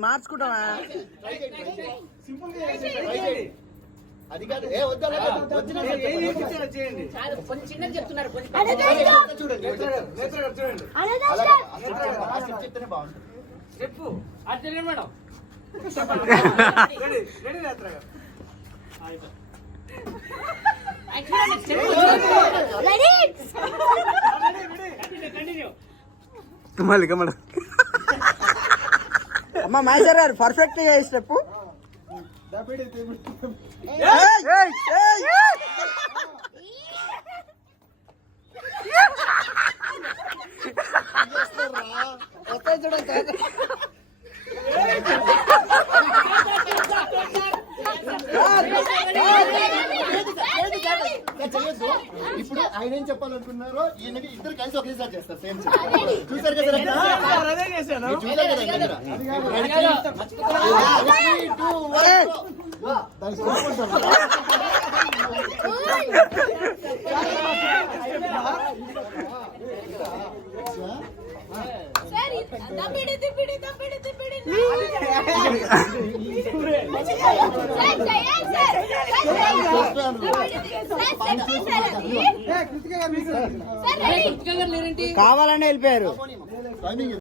మార్చుకుంటావా అది కాదు చిన్నది చెప్తున్నారు చూడండి చెప్తేనే బాగుంటుంది చెప్పు అర్జున్ మేడం మళ్ళీ కమ్మడ అమ్మ మైసర్ గారు పర్ఫెక్ట్ గా స్టెప్ ఇప్పుడు ఆయన ఏం చెప్పాలనుకున్నారో ఈయనకి ఇద్దరు కలిసి ఒకేసారి చేస్తారు సేమ్ చూసారు కదా కావాలని వెళ్ళిపోయారు.